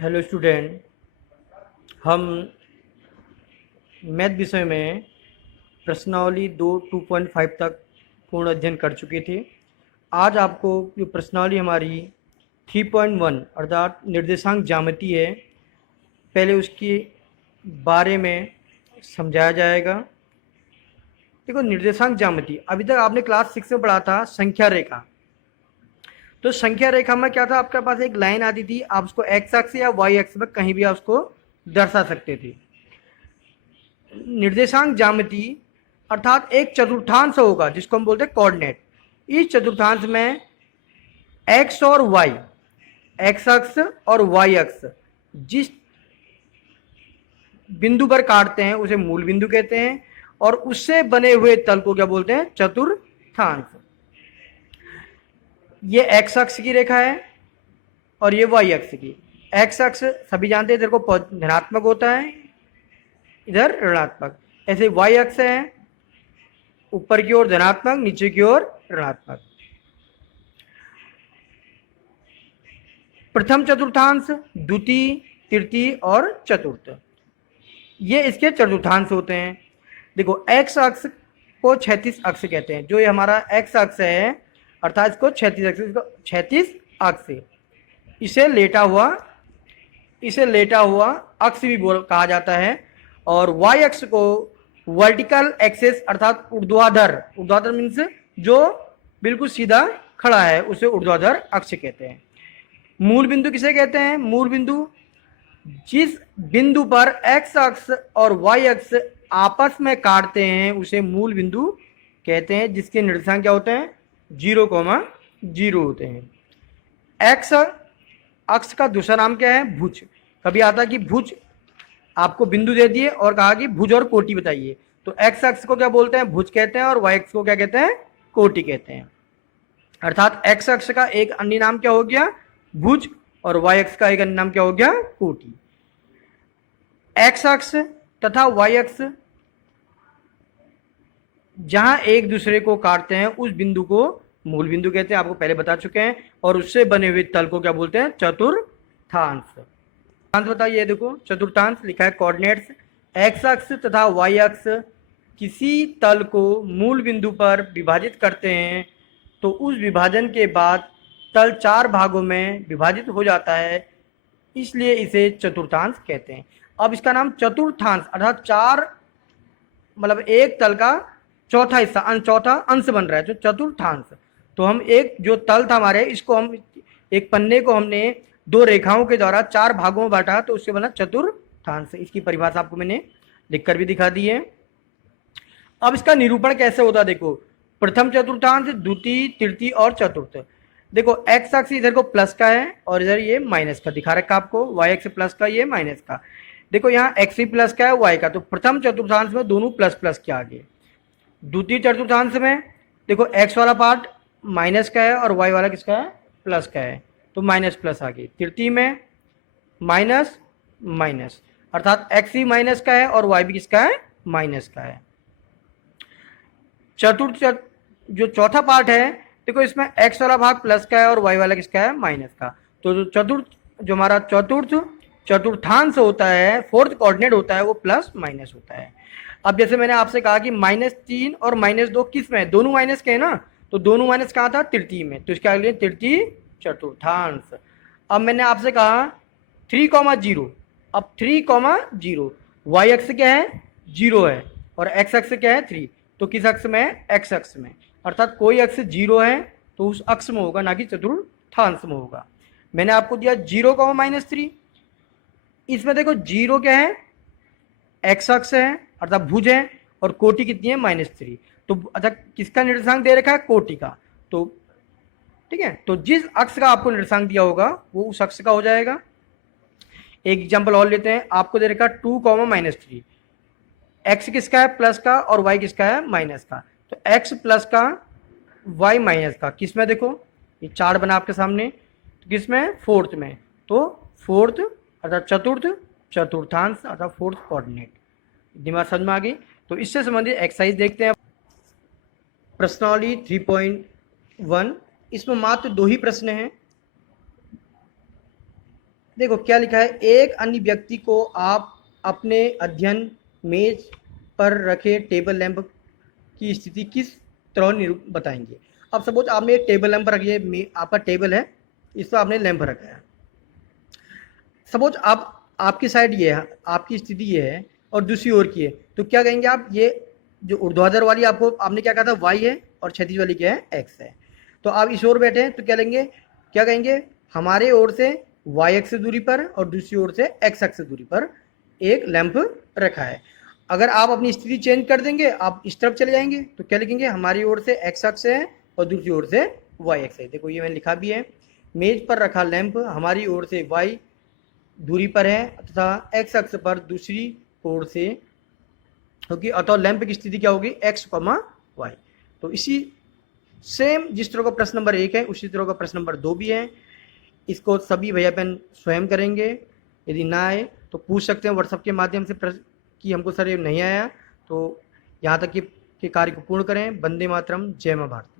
Hello student, हम math विषय में प्रश्नावली 2.5 तक पूर्ण अध्ययन कर चुके थे। आज आपको जो प्रश्नावली हमारी 3.1 अर्थात निर्देशांक ज्यामिति है, पहले उसके बारे में समझाया जाएगा। देखो, निर्देशांक ज्यामिति अभी तक आपने क्लास 6 में पढ़ा था संख्या रेखा। तो संख्या रेखा में क्या था, आपके पास एक लाइन आती थी, आप उसको एक्स अक्ष या वाई अक्ष में कहीं भी आप उसको दर्शा सकते थे। निर्देशांक ज्यामिति अर्थात एक चतुर्थांश होगा जिसको हम बोलते हैं कोऑर्डिनेट। इस चतुर्थांश में एक्स और वाई, एक्स अक्ष और वाई अक्ष जिस बिंदु पर काटते हैं उसे मूल बिंदु कहते हैं, और उससे बने हुए तल को क्या बोलते हैं, चतुर्थांश। ये एक्स अक्ष की रेखा है और ये वाई अक्ष की। एक्स अक्ष सभी जानते हैं इधर को धनात्मक होता है, इधर ऋणात्मक। ऐसे वाई अक्ष है, ऊपर की ओर धनात्मक, नीचे की ओर ऋणात्मक। प्रथम चतुर्थांश, द्वितीय, तृतीय और चतुर्थ, ये इसके चतुर्थांश होते हैं। देखो, एक्स अक्ष को क्षैतिज अक्ष कहते हैं। जो ये हमारा एक्स अक्ष है अर्थात इसको क्षैतिज अक्ष, इसको क्षैतिज अक्ष, इसे लेटा हुआ अक्ष भी कहा जाता है। और वाई अक्ष को वर्टिकल एक्सिस अर्थात ऊर्ध्वाधर मीन्स जो बिल्कुल सीधा खड़ा है उसे ऊर्ध्वाधर अक्ष कहते हैं। मूल बिंदु किसे कहते हैं? मूल बिंदु जिस बिंदु पर एक्स अक्ष और वाई अक्ष आपस में काटते हैं उसे मूल बिंदु कहते हैं, जिसके निर्देशांक क्या होते हैं, 0,0 होते हैं। एक्स अक्ष का दूसरा नाम क्या है? भुज। कभी आता कि भुज आपको बिंदु दे दिए और कहा कि भुज और कोटि बताइए, तो एक्स अक्ष को क्या बोलते हैं, भुज कहते हैं, और वाई अक्ष को क्या कहते हैं, कोटि कहते हैं। अर्थात एक्स अक्ष का एक अन्य नाम क्या हो गया, भुज, और वाई अक्ष का एक अन्य नाम क्या हो गया, कोटि। एक्स अक्ष तथा वाई अक्ष जहां एक दूसरे को काटते हैं उस बिंदु को मूल बिंदु कहते हैं, आपको पहले बता चुके हैं। और उससे बने हुए तल को क्या बोलते हैं, चतुर्थांश। बताइए, देखो चतुर्थांश लिखा है, कोऑर्डिनेट्स एक्स अक्ष तथा वाई अक्ष किसी तल को मूल बिंदु पर विभाजित करते हैं तो उस विभाजन के बाद तल 4 भागों में विभाजित हो जाता है, इसलिए इसे चतुर्थांश कहते हैं। अब इसका नाम चतुर्थांश अर्थात 4 मतलब एक तल का चौथा हिस्सा, चौथा अंश बन रहा है, तो चतुर्थांश। तो हम एक जो तल था हमारे, इसको हम एक पन्ने को हमने 2 रेखाओं के द्वारा 4 भागों में बांटा तो उससे बना चतुर्थांश। इसकी परिभाषा आपको मैंने लिखकर भी दिखा दी है। अब इसका निरूपण कैसे होता है, देखो, प्रथम चतुर्थांश, द्वितीय, तृतीय और चतुर्थ। देखो, एक्स अक्ष इधर को प्लस का है और इधर ये माइनस का दिखा रखा आपको, वाई अक्ष प्लस का, ये माइनस का। देखो, यहाँ एक्स भी प्लस का है, वाई का, तो प्रथम चतुर्थांश में दोनों प्लस प्लस के आगे। द्वितीय चतुर्थांश में देखो एक्स वाला पार्ट माइनस का है और वाई वाला किसका है, प्लस का है, तो माइनस प्लस आगे। तृतीय में माइनस माइनस अर्थात एक्स भी माइनस का है और वाई भी किसका है, माइनस का है। चतुर्थ जो चौथा पार्ट है, देखो इसमें एक्स वाला भाग प्लस का है और वाई वाला किसका है, माइनस का। तो जो हमारा चतुर्थांश होता है, फोर्थ कोऑर्डिनेट होता है, वो प्लस माइनस होता है। अब जैसे मैंने आपसे कहा कि -3 और -2 किस में, दोनों माइनस के है ना, तो दोनों माइनस कहाँ था, तृतीय में, तो इसका अगले तृतीय चतुर्थांश। अब मैंने आपसे कहा 3,0, अब 3,0 वाई अक्ष क्या है, 0 है, और एक्स अक्ष क्या है, 3, तो किस अक्ष में है, एक्स अक्ष में। अर्थात कोई अक्ष 0 है तो उस अक्ष में होगा, ना कि चतुर्थांश में होगा। मैंने आपको दिया 0,-3, इसमें देखो 0 क्या है, एक्स अक्ष है अर्थात भुज है, और कोटि कितनी है, -3, तो अच्छा किसका निर्देशांक दे रखा है, कोटि का। तो ठीक है, तो जिस अक्ष का आपको निर्देशांक दिया होगा वो उस अक्ष का हो जाएगा। एक एग्जांपल और लेते हैं, आपको दे रखा 2,-3, एक्स किसका है, प्लस का, और वाई किसका है, माइनस का। तो एक्स प्लस का, वाई माइनस का, किस में, देखो ये चार्ट बना आपके सामने, तो किस में, फोर्थ में, तो फोर्थ अर्थात चतुर्थांश अर्थात फोर्थ कोऑर्डिनेट। दिमाग समझ में आ गई? तो इससे संबंधित एक्सरसाइज देखते हैं। प्रश्नावली 3.1, इसमें मात्र 2 ही प्रश्न हैं। देखो क्या लिखा है, एक अन्य व्यक्ति को आप अपने अध्ययन मेज पर रखे टेबल लैंप की स्थिति किस तरह बताएंगे। अब सपोज आपने एक टेबल लैंप रखी है, आपका टेबल है, इस पर आपने लैंप रखा है। सपोज आप आपकी साइड ये है, आपकी स्थिति ये है और दूसरी ओर की है, तो क्या कहेंगे आप, ये जो ऊर्ध्वाधर वाली आपको आपने क्या कहा था वाई है और क्षैतिज वाली क्या है एक्स है। तो आप इस ओर बैठे हैं तो क्या लेंगे, क्या कहेंगे, हमारे ओर से वाई एक्स दूरी पर और दूसरी ओर से एक्स एक्स दूरी पर एक लैंप रखा है। अगर आप अपनी स्थिति चेंज कर देंगे, आप इस तरफ चले जाएंगे, तो क्या लिखेंगे, हमारी ओर से एक्स एक्स है और दूसरी ओर से वाई एक्स है। देखो ये मैंने लिखा भी है, मेज पर रखा लैंप हमारी ओर से वाई दूरी पर है तथा एक्स अक्ष पर दूसरी ओर से, क्योंकि अतः लैंप की स्थिति क्या होगी, एक्स कॉमा वाई। तो इसी सेम जिस तरह का प्रश्न नंबर 1 है उसी तरह का प्रश्न नंबर 2 भी है। इसको सभी भैया बहन स्वयं करेंगे, यदि ना आए तो पूछ सकते हैं व्हाट्सएप के माध्यम से कि हमको सर ये नहीं आया। तो यहाँ तक कि कार्य को पूर्ण करें। वंदे मातरम, जय मां भारती।